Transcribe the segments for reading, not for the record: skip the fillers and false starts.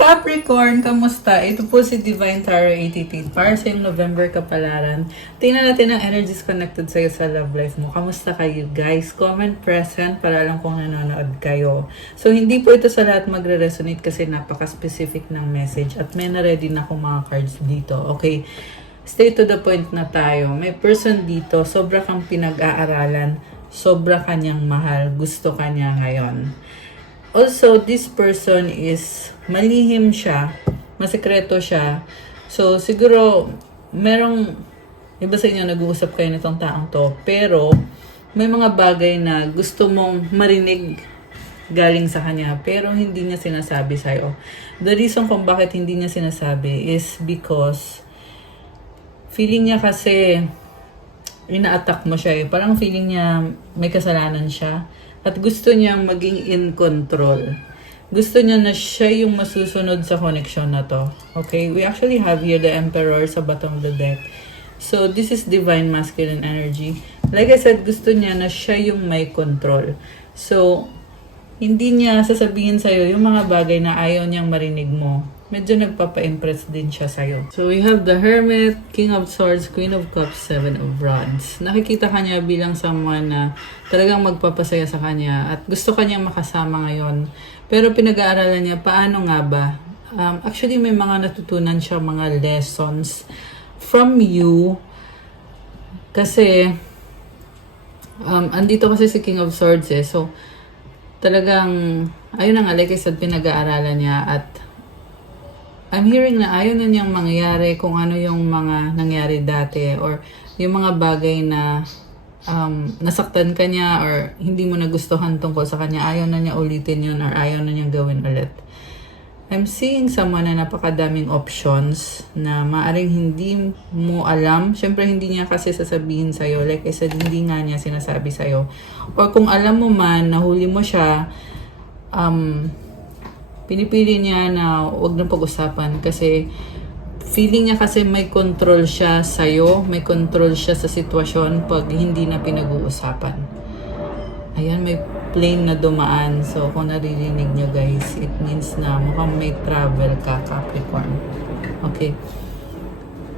Capricorn, kamusta? Ito po si Divine Tarot 88 para sa yung November kapalaran. Tingnan natin ang energies connected sa'yo sa love life mo. Kamusta kayo guys? Comment present para alam kung nanonood kayo. So hindi po ito sa lahat magre-resonate kasi napaka-specific ng message at may na-ready na akong mga cards dito. Okay, stay to the point na tayo. May person dito, sobra kang pinag-aaralan, sobra kanyang mahal, gusto kanya ngayon. Also, this person is malihim siya, masekreto siya. So, siguro, merong, iba sa inyo, nag-uusap kayo nitong taong to. Pero, may mga bagay na gusto mong marinig galing sa kanya. Pero, hindi niya sinasabi sa'yo. The reason kung bakit hindi niya sinasabi is because, feeling niya kasi, ina-attack mo siya eh. Parang feeling niya may kasalanan siya. At gusto niyang maging in control. Gusto niya na siya yung masusunod sa connection na to. Okay? We actually have here the Emperor sa bottom of the deck. So, this is divine masculine energy. Like I said, gusto niya na siya yung may control. So, hindi niya sasabihin sa'yo yung mga bagay na ayaw niyang marinig mo. Medyo nagpapa-impress din siya sa'yo. So, we have the Hermit, King of Swords, Queen of Cups, Seven of Rods. Nakikita ka niya bilang someone na talagang magpapasaya sa kanya at gusto kanyang makasama ngayon. Pero pinag-aaralan niya, paano nga ba? Actually, may mga natutunan siya, mga lessons from you. Kasi, andito kasi si King of Swords eh. So, talagang, ayun na nga, like I said, pinag-aaralan niya at I'm hearing na ayaw na niyang mangyari kung ano yung mga nangyari dati or yung mga bagay na nasaktan ka niya or hindi mo nagustuhan tungkol sa kanya. Ayaw na niya ulitin yun or ayaw na niyang gawin ulit. I'm seeing someone na napakadaming options na maaring hindi mo alam. Siyempre, hindi niya kasi sasabihin sa'yo. Like I said, hindi nga niya sinasabi sa'yo. Or kung alam mo man, nahuli mo siya, pinipili niya na huwag na pag-usapan kasi feeling niya kasi may control siya sa'yo, may control siya sa sitwasyon pag hindi na pinag-uusapan. Ayan, may plane na dumaan. So, kung naririnig niyo guys, it means na mukhang may travel ka, Capricorn. Okay.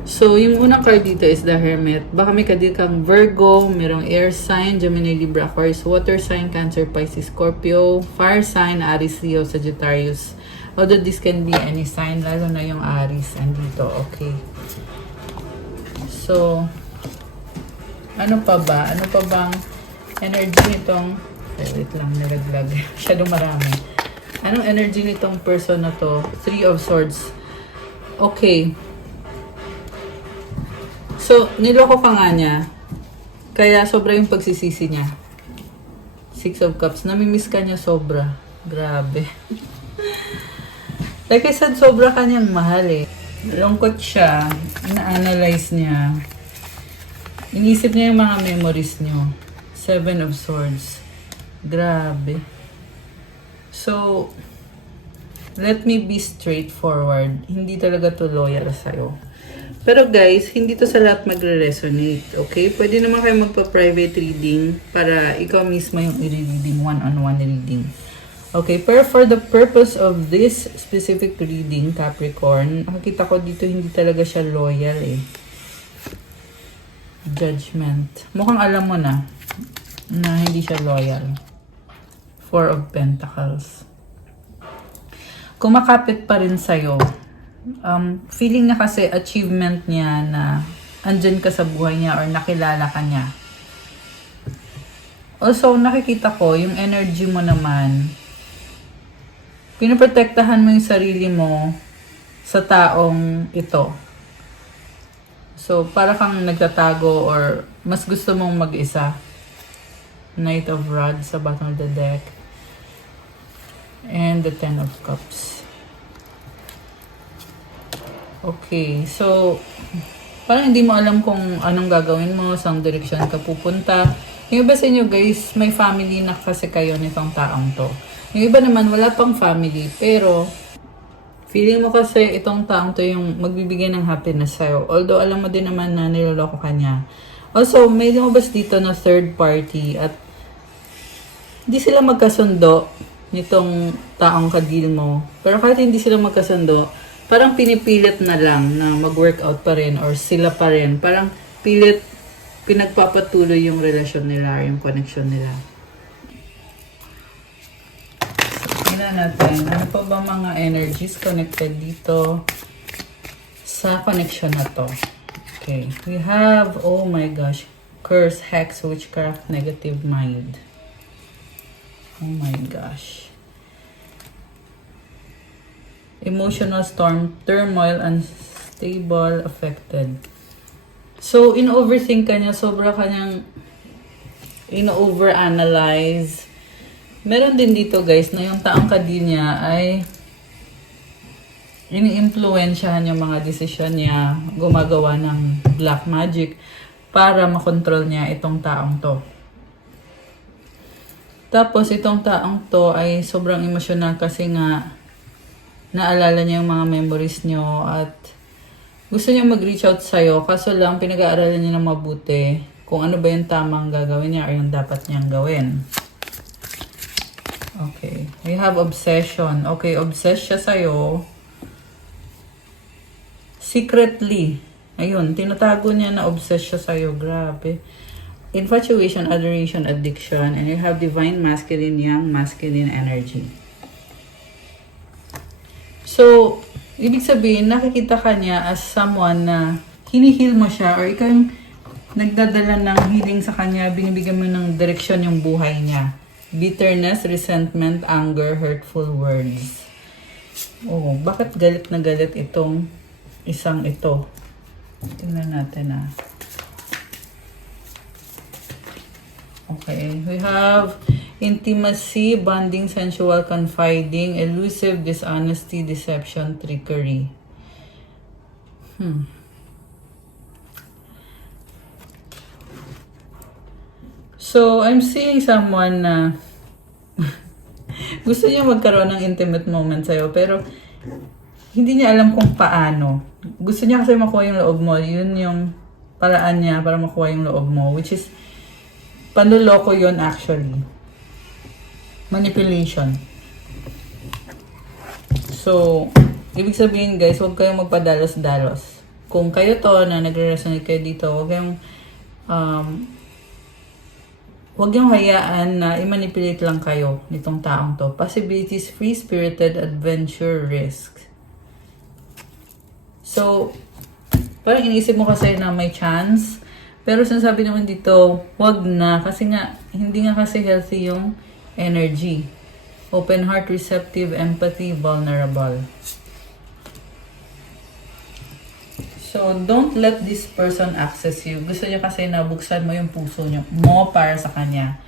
So, yung unang card dito is the Hermit. Baka may kadir kang Virgo, merong air sign, Gemini, Libra, Aquarius, water sign, Cancer, Pisces, Scorpio, fire sign, Aries, Leo, Sagittarius. Although this can be any sign, lalo na yung Aries andito. Okay. So, ano pa ba? Ano pa bang energy nitong, wait lang, nilaglag. Masyadong marami. Anong energy nitong person na to? Three of Swords. Okay. So, niloko ka nga niya. Kaya sobra yung pagsisisi niya. Six of Cups. Namimiss ka niya sobra. Grabe. Like I said, sobra ka niyang mahal eh. Lungkot siya. Ina-analyze niya. Inisip niya yung mga memories niyo. Seven of Swords. Grabe. So, let me be straightforward. Hindi talaga to loyal sa'yo. Pero guys, hindi to sa lahat magre-resonate, okay? Pwede naman kayo magpa-private reading para ikaw mismo yung i-reading, one-on-one reading. Okay, pero for the purpose of this specific reading, Capricorn, nakikita ko dito hindi talaga siya loyal eh. Judgment. Mukhang alam mo na hindi siya loyal. Four of Pentacles. Kumakapit pa rin sa'yo. Feeling na kasi achievement niya na andyan ka sa buhay niya or nakilala ka niya. Also, nakikita ko yung energy mo naman, pinoprotektahan mo yung sarili mo sa taong ito. So, para kang nagtatago or mas gusto mong mag-isa. Knight of Rods sa bottom of the deck. And the Ten of Cups. Okay, so parang hindi mo alam kung anong gagawin mo, saan direksyon ka pupunta. Yung iba sa inyo guys, may family na kasi kayo nitong taong to. Yung iba naman wala pang family, pero feeling mo kasi itong taong to yung magbibigay ng happiness sa'yo. Although alam mo din naman na niloloko ka niya. Also, may lumabas dito na third party at hindi sila magkasundo. nitong taong kadil mo. Pero kahit hindi sila magkasundo, parang pinipilit na lang na mag-workout pa rin or sila pa rin. Parang pilit pinagpapatuloy yung relasyon nila, yung connection nila. Tingnan natin, ano pa ba mga energies connected dito sa connection na to? Okay, we have, oh my gosh, curse, hex, witchcraft, negative mind. Oh my gosh. Emotional storm, turmoil, unstable, affected. So, in-overthink ka niya, sobra ka niyang in-overanalyze. Meron din dito guys, na yung taong kadil niya ay ini-influensyahan yung mga desisyon niya, gumagawa ng black magic para makontrol niya itong taong to. Tapos, itong taong to ay sobrang emosyonal kasi nga naalala niya yung mga memories niyo at gusto niya mag-reach out sa'yo. Kaso lang, pinag-aaralan niya ng mabuti kung ano ba yung tamang gagawin niya or yung dapat niyang gawin. Okay. We have obsession. Okay, obsessed siya sa'yo. Secretly. Ayun, tinatago niya na obsessed siya sa'yo. Grabe. Infatuation, adoration, addiction, and you have divine masculine, young masculine energy. So, ibig sabihin, nakikita ka niya as someone na hinihil mo siya or ikaw yung nagdadala ng healing sa kanya, binibigyan mo ng direksyon yung buhay niya. Bitterness, resentment, anger, hurtful words. Oh, bakit galit na galit itong isang ito? Tingnan natin ah. Okay, we have intimacy, bonding, sensual, confiding, elusive, dishonesty, deception, trickery. So, I'm seeing someone na gusto niya magkaroon ng intimate moment sa'yo, pero hindi niya alam kung paano. Gusto niya kasi makuha yung loob mo. Yun yung paraan niya para makuha yung loob mo, which is panloloko yun actually. Manipulation. So, ibig sabihin guys, huwag kayong magpadalos-dalos. Kung kayo to na nagre-resonate kayo dito, huwag yung hayaan na i-manipulate lang kayo nitong taong to. Possibilities, free-spirited, adventure, risk. So, parang iniisip mo kasi na may chance. Pero sinasabi naman dito, wag na. Kasi nga, hindi nga kasi healthy yung energy. Open heart, receptive, empathy, vulnerable. So, don't let this person access you. Gusto niya kasi na buksan mo yung puso niyo mo para sa kanya.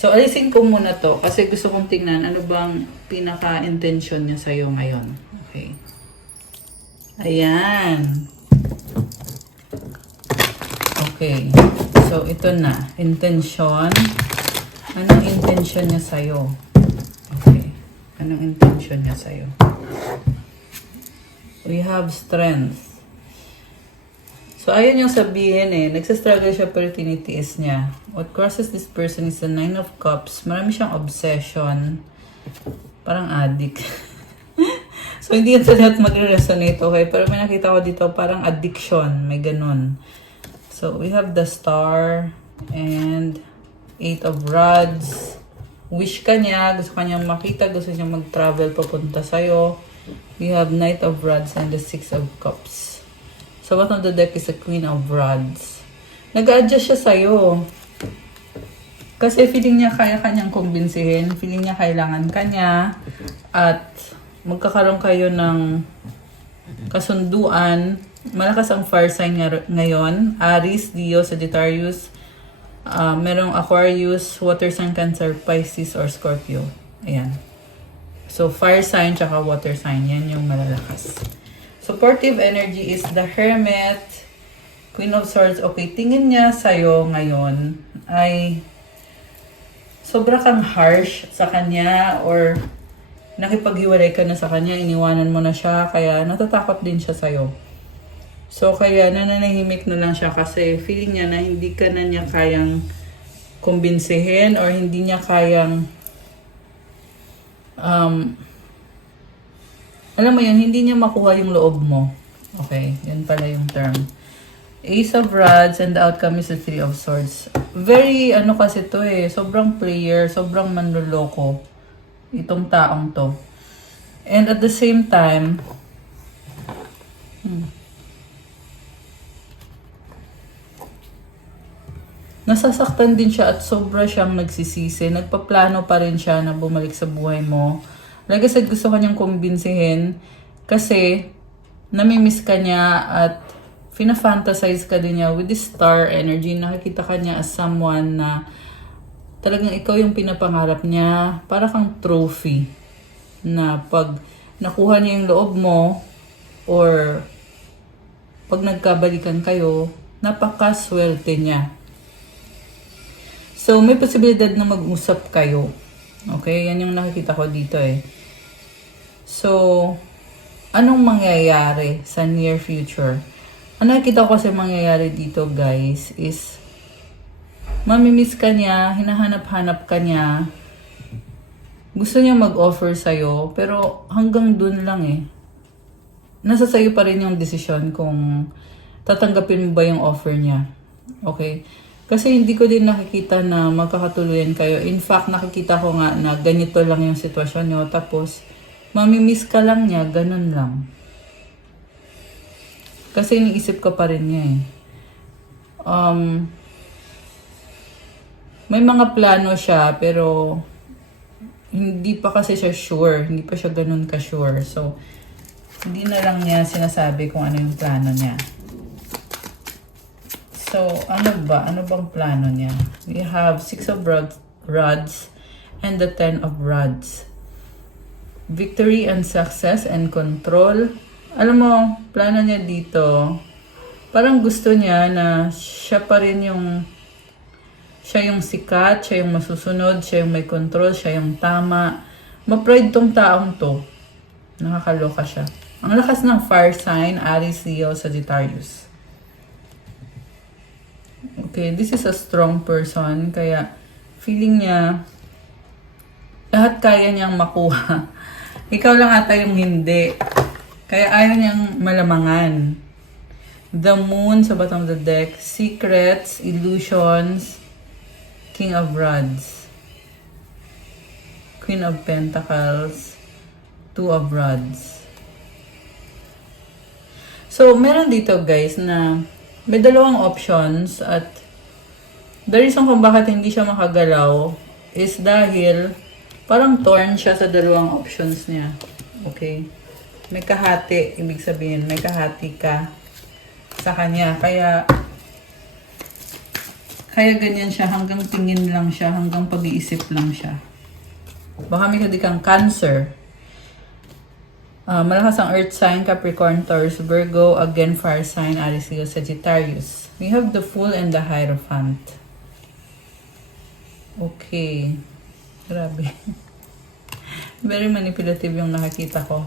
So, alisin ko muna to kasi gusto kong tingnan ano bang pinaka-intention niya sa'yo ngayon. Okay. Ayan. Okay. So, ito na. Intention. Anong intention niya sa'yo? Okay. Anong intention niya sa'yo? We have strength. So, ayun yung sabihin eh. Nagsastruggle siya pero tinitiis niya. What crosses this person is the 9 of Cups. Marami siyang obsession. Parang addict. So, hindi yun sa lahat magre-resonate, okay? Pero may nakita ko dito, parang addiction. May ganun. So, we have the Star and 8 of Rods. Wish ka niya, gusto ka niya makita, gusto niya mag-travel papunta sa'yo. We have Knight of Rods and the 6 of Cups. So, bottom of the deck is the Queen of Rods. Nag-adjust siya sa'yo. Kasi feeling niya kaya kanyang kumbinsihin. Feeling niya kailangan kanya. At magkakaroon kayo ng kasunduan. Malakas ang fire sign ngayon. Aries, Leo, Sagittarius. Merong Aquarius, water sign, Cancer, Pisces, or Scorpio. Ayan. So, fire sign tsaka water sign. Yan yung malalakas. Supportive energy is the Hermit, Queen of Swords. Okay, tingin niya sa'yo ngayon ay sobra kang harsh sa kanya or nakipaghiwalay ka na sa kanya, iniwanan mo na siya, kaya natatakot din siya sa'yo. So, kaya nananahimik na lang siya kasi feeling niya na hindi ka na niya kayang kumbinsihin or hindi niya kayang um, alam mo yun, hindi niya makuha yung loob mo. Okay, yun pala yung term. Ace of Rods and the outcome is the Three of Swords. Very, ano kasi to eh, sobrang player, sobrang manloloko itong taong to. And at the same time, nasasaktan din siya at sobra siyang nagsisisi. Nagpaplano pa rin siya na bumalik sa buhay mo. Like I said, gusto kanyang kumbinsihin kasi namimiss ka niya at fina-fantasize ka din niya with this star energy. Nakikita ka niya as someone na talagang ikaw yung pinapangarap niya. Para kang trophy na pag nakuha niya yung loob mo or pag nagkabalikan kayo, napakaswerte niya. So, may posibilidad na mag-usap kayo. Okay? Yan yung nakikita ko dito eh. So, anong mangyayari sa near future? Ang nakikita ko kasi mangyayari dito guys is mamimiss ka niya, hinahanap-hanap ka niya, gusto niya mag-offer sa'yo, pero hanggang dun lang eh. Nasa sa'yo pa rin yung desisyon kung tatanggapin mo ba yung offer niya. Okay? Kasi hindi ko din nakikita na magkakatuluyan kayo. In fact, nakikita ko nga na ganito lang yung sitwasyon nyo. Tapos, mamimiss ka lang niya, ganun lang. Kasi iniisip ka pa rin niya eh. May mga plano siya, pero hindi pa kasi siya sure. Hindi pa siya ganun ka-sure. So, hindi na lang niya sinasabi kung ano yung plano niya. So, ano ba? Ano bang plano niya? We have 6 of rods and the 10 of rods. Victory and success and control. Alam mo, plano niya dito, parang gusto niya na siya pa rin yung, siya yung sikat, siya yung masusunod, siya yung may control, siya yung tama. Ma-pride tong taong to. Nakakaloka siya. Ang lakas ng fire sign, Aries, Leo, Sagittarius. Okay, this is a strong person, kaya feeling niya, lahat kaya niyang makuha. Ikaw lang ata yung hindi. Kaya ayaw niyang malamangan. The Moon sa bottom of the deck. Secrets, illusions, King of Rods. Queen of Pentacles, Two of Rods. So, meron dito guys na may dalawang options at the reason kung bakit hindi siya makagalaw is dahil parang torn siya sa dalawang options niya. Okay? May kahati, ibig sabihin, may kahati ka sa kanya. Kaya ganyan siya, hanggang tingin lang siya, hanggang pag-iisip lang siya. Baka may kang Cancer. Malakas ang Earth sign, Capricorn, Taurus, Virgo, again fire sign, Aries, Leo, Sagittarius. We have the Fool and the Hierophant. Okay. Grabe. Very manipulative yung nakakita ko.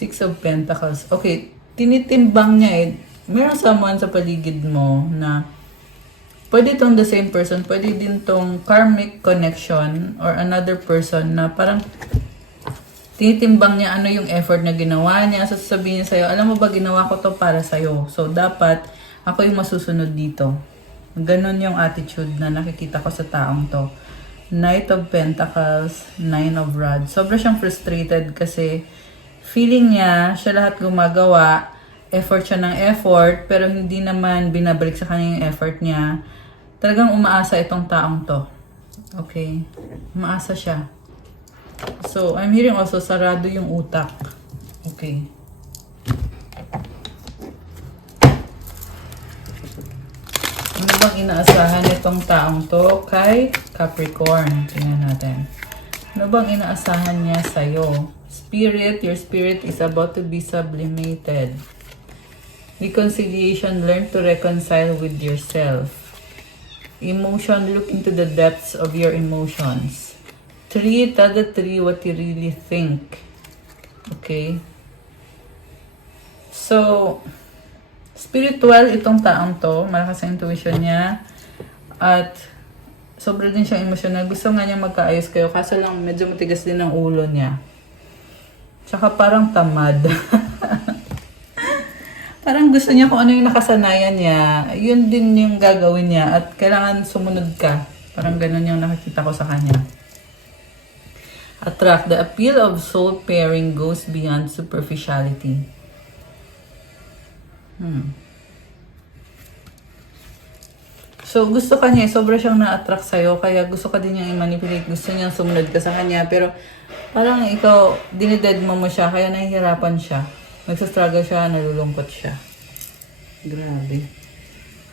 6 of Pentacles. Okay, tinitimbang niya eh. Meron someone sa paligid mo na pwede tong the same person, pwede din tong karmic connection or another person na parang tinitimbang niya ano yung effort na ginawa niya. So, sasabihin niya sa'yo, alam mo ba, ginawa ko to para sa'yo. So, dapat ako yung masusunod dito. Ganon yung attitude na nakikita ko sa taong to. Knight of Pentacles, 9 of Rods. Sobra siyang frustrated kasi feeling niya, siya lahat gumagawa, effort siya ng effort, pero hindi naman binabalik sa kanya yung effort niya. Talagang umaasa itong taong to. Okay? Umaasa siya. So, I'm hearing also, sarado yung utak. Okay. Ano bang inaasahan itong taong to kay Capricorn? Tingnan natin. Ano bang inaasahan niya sa'yo? Spirit, your spirit is about to be sublimated. Reconciliation, learn to reconcile with yourself. Emotion, look into the depths of your emotions. 3, tell the 3 what you really think. Okay? So, spiritual itong taong to. Malakas ang intuition niya. At sobra din siyang emosyonal. Gusto nga niya magkaayos kayo, kaso lang medyo matigas din ang ulo niya. Tsaka parang tamad. Parang gusto niya kung ano yung nakasanayan niya, yun din yung gagawin niya at kailangan sumunod ka. Parang ganun yung nakikita ko sa kanya. Attract. The appeal of soul pairing goes beyond superficiality. So, gusto ka niya, sobra siyang na-attract sa'yo, kaya gusto ka din niyang i-manipulate, gusto niyang sumunod ka sa kanya, pero parang ikaw, dinided mo siya, kaya nahihirapan siya. Nagsastruggle siya, nalulungkot siya. Grabe.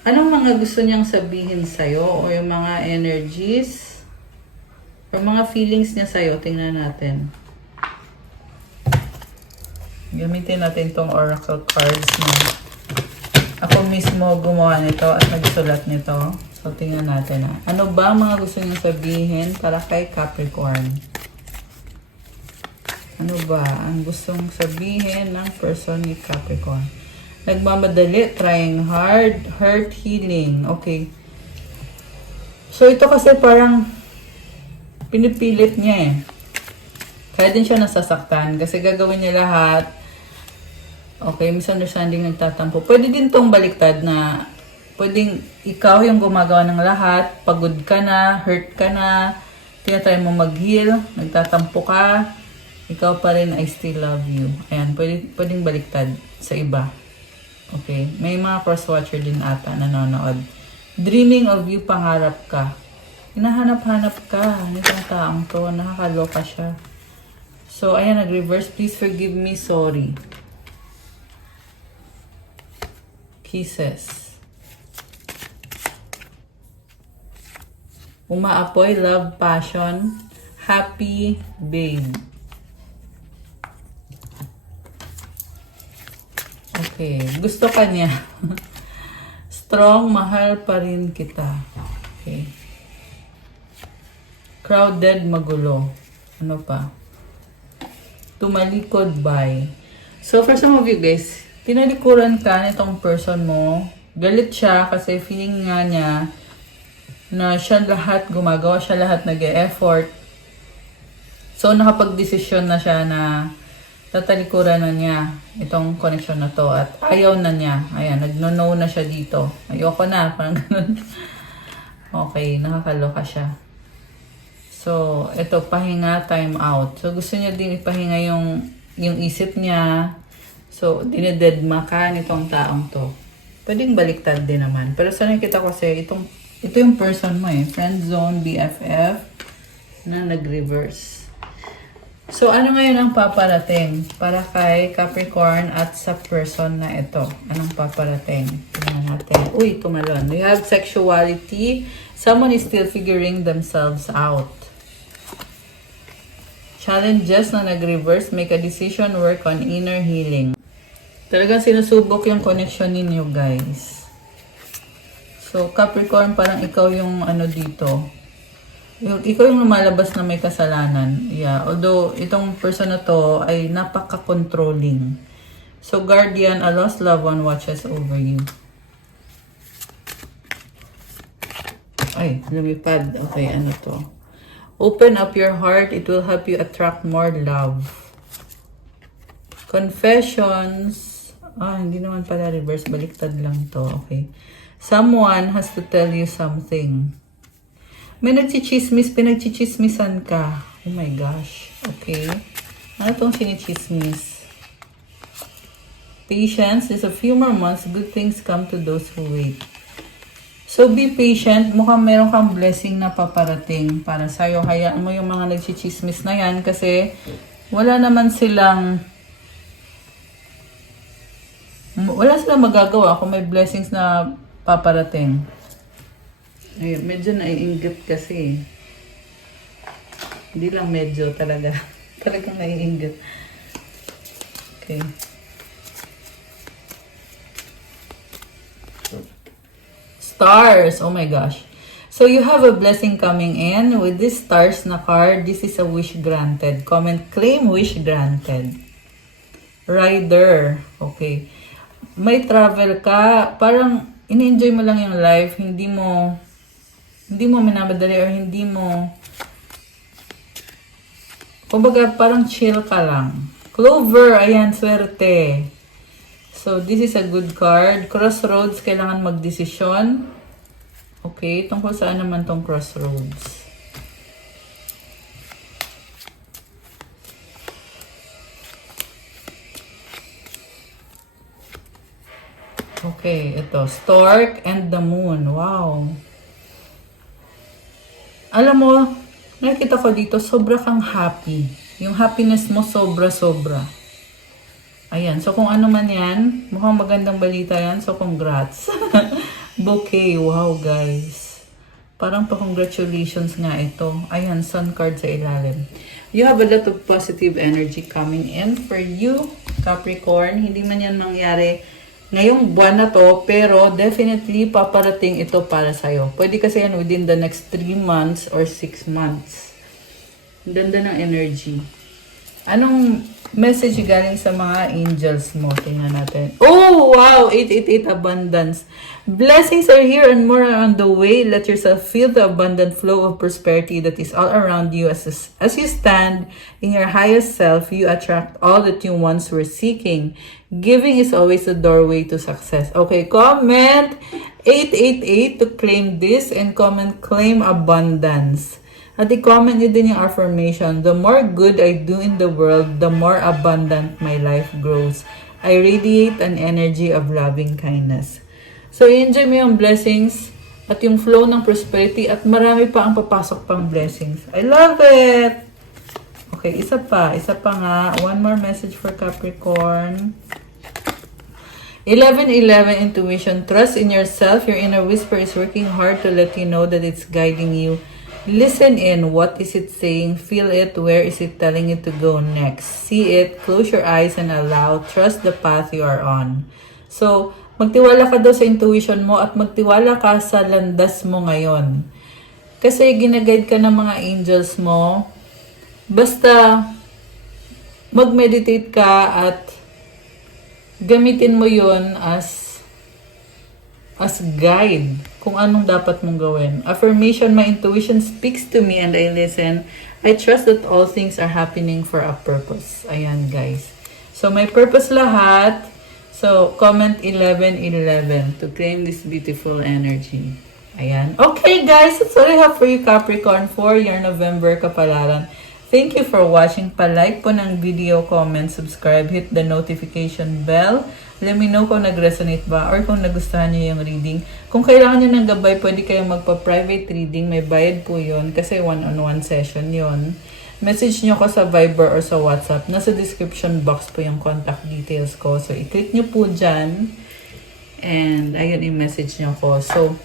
Anong mga gusto niyang sabihin sa'yo, o yung mga energies, o mga feelings niya sa'yo? Tingnan natin. Gamitin natin tong oracle cards na ako mismo gumawa nito at nagsulat nito. So, tingnan natin na. Ano ba ang mga gusto niyang sabihin para kay Capricorn? Ano ba ang gustong sabihin ng person ni Capricorn? Nagmamadali, trying hard, hurt, healing. Okay. So, ito kasi parang pinipilit niya eh. Kaya din siya nasasaktan kasi gagawin niya lahat. Okay, misunderstanding, nagtatampo. Pwede din tong baliktad na pwedeng ikaw yung gumagawa ng lahat, pagod ka na, hurt ka na, tinatry mo mag-heal, nagtatampo ka, ikaw pa rin, I still love you. Ayan, pwedeng baliktad sa iba. Okay, may mga cross-watcher din ata nanonood. Dreaming of you, pangarap ka. Hinahanap-hanap ka nitong taong to, nakakaloka siya. So, ayan, nag-reverse. Please forgive me, sorry. Kisses. Umaapoy, love, passion, happy, babe. Okay, gusto ka niya. Strong, mahal pa rin kita. Okay. Crowded, magulo. Ano pa? Tumalikod, bye. So, for some of you guys, tinalikuran ka nitong person mo. Galit siya kasi feeling nga niya na siya lahat gumagawa, siya lahat nag-e-effort. So, nakapag-desisyon na siya na tatalikuran na niya itong connection na to at ayaw na niya. Ayan, nagno-no na siya dito. Ayoko na, parang ganun. Okay, nakakaloka siya. So, ito, pahinga, time out. So, gusto niya din ipahinga yung isip niya. So, dinededma ka nitong taong to. Pwedeng baliktad din naman. Pero sa nakita ko kasi, ito yung person mo eh. Friend zone, BFF, na nag-reverse. So, ano ngayon ang paparating para kay Capricorn at sa person na ito? Anong paparating? Tingnan natin. Uy, tumalon. We have sexuality. Someone is still figuring themselves out. Challenges na nag-reverse. Make a decision. Work on inner healing. Talagang sinusubok yung connection ninyo, guys. So, Capricorn, parang ikaw yung ano dito. Ikaw yung lumalabas na may kasalanan. Yeah. Although, itong person na to ay napaka-controlling. So, guardian, a lost loved one watches over you. Ay, lumipad. Okay, ano to? Open up your heart. It will help you attract more love. Confessions. Hindi naman pala reverse. Baliktad lang to. Okay. Someone has to tell you something. May nagchichismis, pinagchichismisan ka. Oh my gosh. Okay. Ano tong sinichismis? Patience. There's a few more months. Good things come to those who wait. So, be patient. Mukhang meron kang blessing na paparating para sa'yo. Hayaan mo yung mga nagchichismis na yan kasi wala silang magagawa kung may blessings na paparating. Ayun, medyo naiinggit kasi. Hindi lang medyo talaga. Talagang naiinggit. Okay. Stars! Oh my gosh. So, you have a blessing coming in. With this stars na card, this is a wish granted. Comment, claim wish granted. Rider. Okay. May travel ka. Parang, in-enjoy mo lang yung life. Hindi mo Hindi mo minamadali or hindi mo, kumbaga parang chill ka lang. Clover, ayan, swerte. So, this is a good card. Crossroads, kailangan magdesisyon. Okay, tungkol saan naman tong crossroads? Okay, ito. Stork and the Moon. Wow. Alam mo, nakikita ko dito, sobra kang happy. Yung happiness mo sobra-sobra. Ayan. So, kung ano man yan, mukhang magandang balita yan. So, congrats. Bouquet. Wow, guys. Parang pa-congratulations nga ito. Ayan, sun card sa ilalim. You have a lot of positive energy coming in for you, Capricorn. Hindi man yan mangyari ngayong buwan na to, pero definitely paparating ito para sa'yo. Pwede kasi yan within the next 3 months or 6 months. Ganda ng energy. Anong message galing sa mga angels mo? Tingnan natin. Oh, wow! 888 abundance. Blessings are here and more are on the way. Let yourself feel the abundant flow of prosperity that is all around you. As you stand in your highest self, you attract all that you once were seeking. Giving is always the doorway to success. Okay, comment 888 to claim this and comment claim abundance. At i-comment nyo din yung affirmation, the more good I do in the world, the more abundant my life grows. I radiate an energy of loving kindness. So, enjoy mo yung blessings at yung flow ng prosperity at marami pa ang papasok pang blessings. I love it! Okay, isa pa nga. One more message for Capricorn. 1111 intuition. Trust in yourself. Your inner whisper is working hard to let you know that it's guiding you. Listen in. What is it saying? Feel it. Where is it telling you to go next? See it. Close your eyes and allow. Trust the path you are on. So, magtiwala ka daw sa intuition mo at magtiwala ka sa landas mo ngayon. Kasi ginaguide ka ng mga angels mo. Basta mag-meditate ka at gamitin mo yun as guide kung anong dapat mong gawin. Affirmation, my intuition speaks to me and I listen. I trust that all things are happening for a purpose. Ayan, guys. So, may purpose lahat. So, comment 1111 to claim this beautiful energy. Ayan. Okay, guys. That's all I have for you, Capricorn, for your November kapalaran. Thank you for watching. Pa-like po ng video, comment, subscribe, hit the notification bell. Let me know kung nag-resonate ba or kung nagustuhan nyo yung reading. Kung kailangan nyo ng gabay, pwede kayong magpa-private reading. May bayad po yun kasi one-on-one session yon. Message nyo ko sa Viber or sa WhatsApp. Nasa description box po yung contact details ko. So, i-click nyo po dyan. And, ayun, i-message nyo ko. So,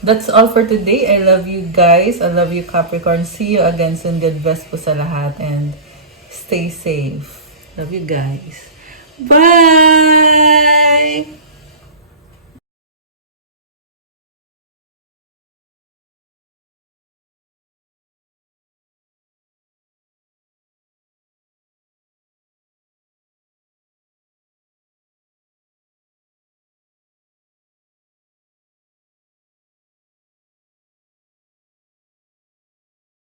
that's all for today. I love you guys. I love you, Capricorn. See you again soon. God bless po sa lahat. And stay safe. Love you guys. Bye!